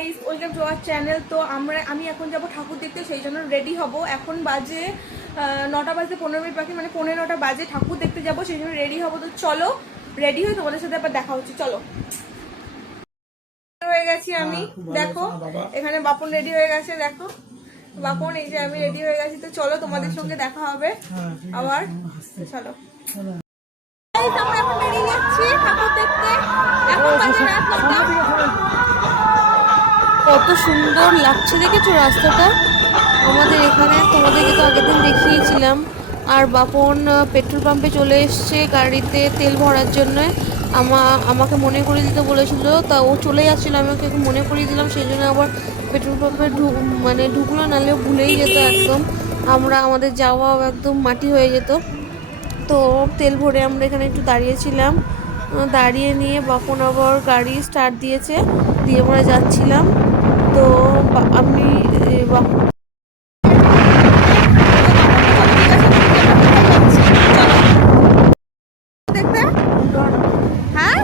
Guys welcome to our channel তো আমরা আমি এখন যাব ঠাকুর দেখতে সেই জন্য রেডি হব। এখন বাজে নটা বাজে পনেরো মিনিট বাকি মানে পনেরো নটা বাজে ঠাকুর দেখতে যাব সেই জন্য রেডি হব। তো চলো রেডি হয়ে তোমাদের সাথে আবার দেখা হচ্ছে চলো। হয়ে গেছি আমি দেখো এখানে বাপন রেডি হয়ে গেছে দেখো। বাপন এই যে আমি রেডি হয়ে গেছি তো চলো তোমাদের সঙ্গে দেখা হবে আবার। চলো। আমরা এখন বেরিয়ে যাচ্ছি ঠাকুর দেখতে। এখন বাজে রাত নটা। কত সুন্দর লাগছে দেখেছ রাস্তাটা? আমাদের এখানে তোমাদেরকে তো আগের দিন দেখিয়েছিলাম। আর বাপন পেট্রোল পাম্পে চলে এসছে গাড়িতে তেল ভরার জন্য। আমা, আমাকে মনে করিয়ে দিতে বলেছিল, তা ও চলে যাচ্ছিল, আমি ওকে মনে করিয়ে দিলাম, সেই জন্য আবার পেট্রোল পাম্পে ঢুক মানে ঢুকলো নাহলেও ভুলেই যেত একদম। আমরা, আমাদের যাওয়াও একদম মাটি হয়ে যেত। তো তেল ভরে আমরা এখানে একটু দাঁড়িয়েছিলাম। দাঁড়িয়ে নিয়ে বাপন আবার গাড়ি স্টার্ট দিয়েছে, দিয়ে আমরা যাচ্ছিলাম। তো আমি হ্যাঁ?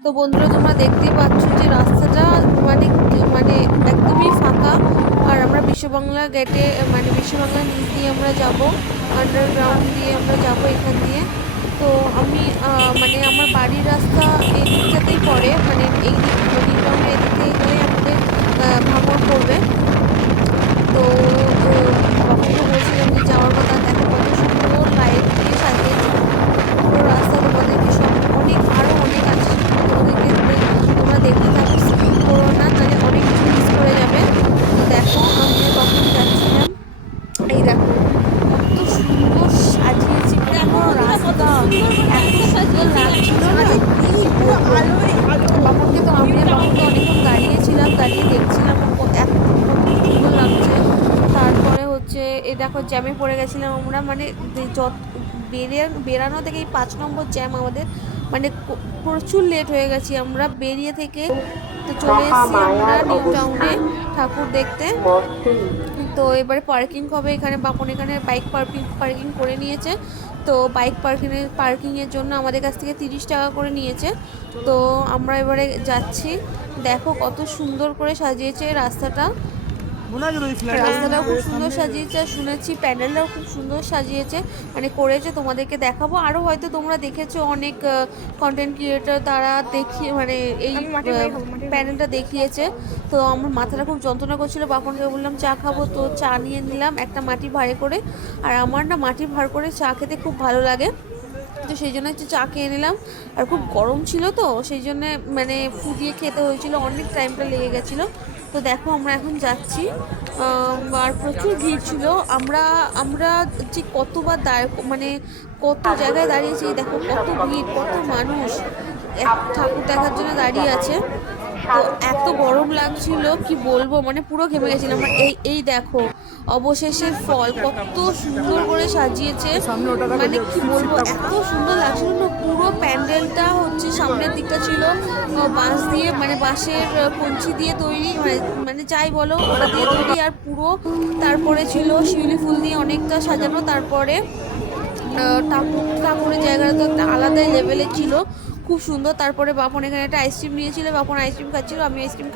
তো বন্ধুরা তোমরা দেখতেই পাচ্ছ যে রাস্তাটা মানে মানে একদমই ফাঁকা। বিশ্ববাংলা গেটে মানে বিশ্ববাংলা নিচ দিয়ে আমরা যাব আন্ডারগ্রাউন্ড দিয়ে আমরা যাব এখান দিয়ে। তো আমি মানে আমার বাড়ির রাস্তা এই দিকটাতেই পড়ে মানে এই দিক নিউ টাউনের এদিক দিয়ে আমাদের ভ্রমণ করবে তো আহ, বাবাকে বলছিলাম যে যাওয়ার কথা দেখো কত সুন্দর লাইট দিয়ে সাজিয়েছে পুরো রাস্তা তোমাদেরকে সব অনেক আরও অনেক আছে তোমাদেরকে তোমরা- তোমরা দেখতে থাকো স্কিপ করো না তাহলে অনেক কিছু মিস করে যাবে তো দেখো আমি তখন যাচ্ছিলাম এই দেখো কত সুন্দর সাজিয়েছে পুরো রাস্তা এত সুন্দর লাগছিল না কি বলব বাবাকে তো আমি আর বাবাকে অনেকক্ষণ দাঁড়িয়েছিলাম দাঁড়িয়ে দেখছিলাম এত সুন্দর লাগছে তারপরে হচ্ছে এ দেখো জ্যামে পড়ে গেছিলাম আমরা মানে যত বেরিয়ে বেরানো থেকে এই পাঁচ নম্বর জ্যাম আমাদের মানে প্রচুর লেট হয়ে গেছি আমরা। বেরিয়ে থেকে তো চলে এসেছি আমরা নিউ টাউনে ঠাকুর দেখতে। তো এবারে পার্কিং হবে এখানে বাপন এখানে বাইক পার্কিং পার্কিং করে নিয়েছে। তো বাইক পার্কিং পার্কিংয়ের জন্য আমাদের কাছ থেকে তিরিশ টাকা করে নিয়েছে। তো আমরা এবারে যাচ্ছি। দেখো কত সুন্দর করে সাজিয়েছে রাস্তাটা। রাস্তাটাও খুব সুন্দর সাজিয়েছে আর শুনেছি প্যান্ডেলটাও খুব সুন্দর সাজিয়েছে। মানে করেছে তোমাদেরকে দেখাবো। আরও হয়তো তোমরা দেখেছ অনেক কন্টেন্ট ক্রিয়েটর তারা দেখিয়ে মানে এই। প্যান্ডেলটা দেখিয়েছে। তো আমার মাথাটা খুব যন্ত্রণা করছিল। বাপনকে বললাম চা খাব তো চা নিয়ে নিলাম একটা মাটি ভাড়ে করে। আর আমার না মাটি ভাড় করে চা খেতে খুব ভালো লাগে। তো সেই জন্য একটু চা খেয়ে নিলাম। আর খুব গরম ছিল তো, সেই জন্যে মানে ফুটিয়ে খেতে হয়েছিল, অনেক টাইমটা লেগে গেছিল। তো দেখো আমরা এখন যাচ্ছি। আর প্রচুর ভিড় ছিল। আমরা আমরা যে কতবার দাঁড় মানে কত জায়গায় দাঁড়িয়েছি দেখো কত ভিড়, কত মানুষ। এক ঠাকুর দেখার জন্য দাঁড়িয়ে আছে। তো এত গরম লাগছিল, কি বলব? মানে পুরো ঘেমে গেছিলাম। এই এই দেখো, অবশেষে ফল কত সুন্দর করে সাজিয়েছে। মানে কি বলব, এত সুন্দর লাগছিল না? পুরো প্যান্ডেলটা হচ্ছে সামনের দিকটা ছিল বাঁশ দিয়ে মানে বাঁশের কঞ্চি দিয়ে তৈরি মানে যাই বলো, ওটা দিয়ে তৈরি। আর পুরো তারপরে ছিল শিউলি ফুল দিয়ে অনেকটা সাজানো। তারপরে ঠাকুর, ঠাকুরের জায়গাটা তো একটা আলাদাই লেভেলের ছিল। খুব সুন্দর। তারপরে বাপন এখানে একটা আইসক্রিম নিয়েছিল, বাপন আইসক্রিম খাচ্ছিল, আমি আইসক্রিম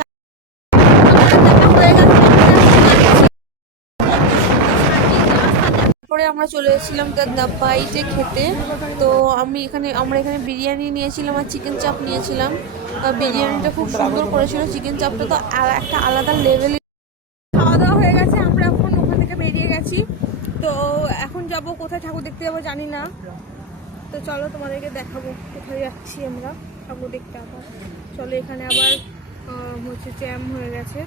তারপরে আমরা চলে এসেছিলাম বাইটে খেতে। তো আমি এখানে, আমরা এখানে বিরিয়ানি নিয়েছিলাম আর চিকেন চাপ নিয়েছিলাম। বিরিয়ানিটা খুব সুন্দর করেছিল চিকেন চাপটা তো একটা আলাদা লেভেলের খাওয়া দাওয়া হয়ে গেছে, আমরা এখন ওখান থেকে বেরিয়ে গেছি। তো এখন যাব, কোথায় ঠাকুর দেখতে যাব জানি না। তো চলো তোমাদেরকে দেখাবো, কোথায় যাচ্ছি আমরা, ঠাকুর দেখতে আবার। চলো এখানে আবার হচ্ছে জ্যাম হয়ে গেছে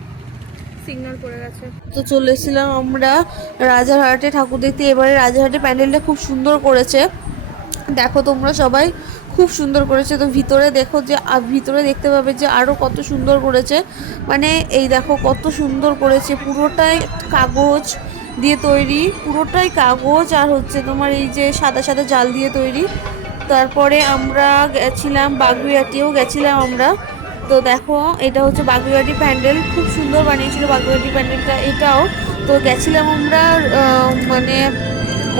পড়ে গেছে। তো চলে এসেছিলাম আমরা রাজারহাটে, ঠাকুর দেখতে। এবারে রাজারহাটে প্যান্ডেলটা খুব সুন্দর করেছে। দেখো তোমরা সবাই, খুব সুন্দর করেছে। তো ভিতরে দেখো যে ভিতরে দেখতে পাবে যে আরও কত সুন্দর করেছে। মানে এই দেখো কত সুন্দর করেছে, পুরোটাই কাগজ দিয়ে তৈরি, পুরোটাই কাগজ আর হচ্ছে তোমার এই যে সাদা সাদা জাল দিয়ে তৈরি। তারপরে আমরা গেছিলাম বাগুইয়াটিও গেছিলাম আমরা। তো দেখো, এটা হচ্ছে বাগুইয়াটি প্যান্ডেল। খুব সুন্দর বানিয়েছিল বাগুইয়াটি প্যান্ডেলটা এটাও। তো গেছিলাম আমরা মানে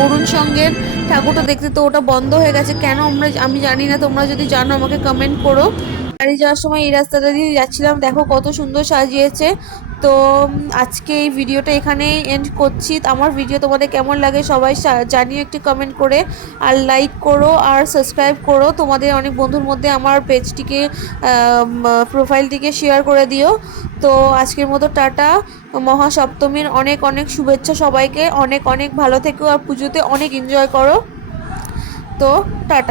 অরুণ সঙ্গের ঠাকুরটা দেখতে। তো ওটা বন্ধ হয়ে গেছে। কেন আমরা, আমি জানি না, তোমরা যদি জানো আমাকে কমেন্ট করো। বাড়ি যাওয়ার সময় এই রাস্তাটা দিয়ে যাচ্ছিলাম। দেখো কত সুন্দর সাজিয়েছে। তো আজকে এই ভিডিওটা এখানেই এন্ড করছি। আমার ভিডিও তোমাদের কেমন লাগে সবাই জানিও একটু কমেন্ট করে, আর লাইক করো, আর সাবস্ক্রাইব করো। তোমাদের অনেক বন্ধুর মধ্যে আমার পেজটিকে প্রোফাইলটিকে শেয়ার করে দিও। তো, আজকের মতো টাটা। মহাসপ্তমীর অনেক অনেক শুভেচ্ছা সবাইকে। অনেক অনেক ভালো থেকো, আর পুজোতে অনেক এনজয় করো। তো, টাটা।